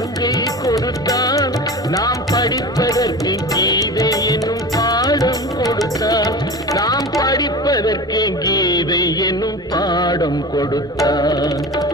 மங்கை கொடுத்தான். நாம் படிப்பதற்கு கீதை என்னும் பாடம் கொடுத்தான். நாம் படிப்பதற்கு கீதை என்னும் பாடம் கொடுத்தான்.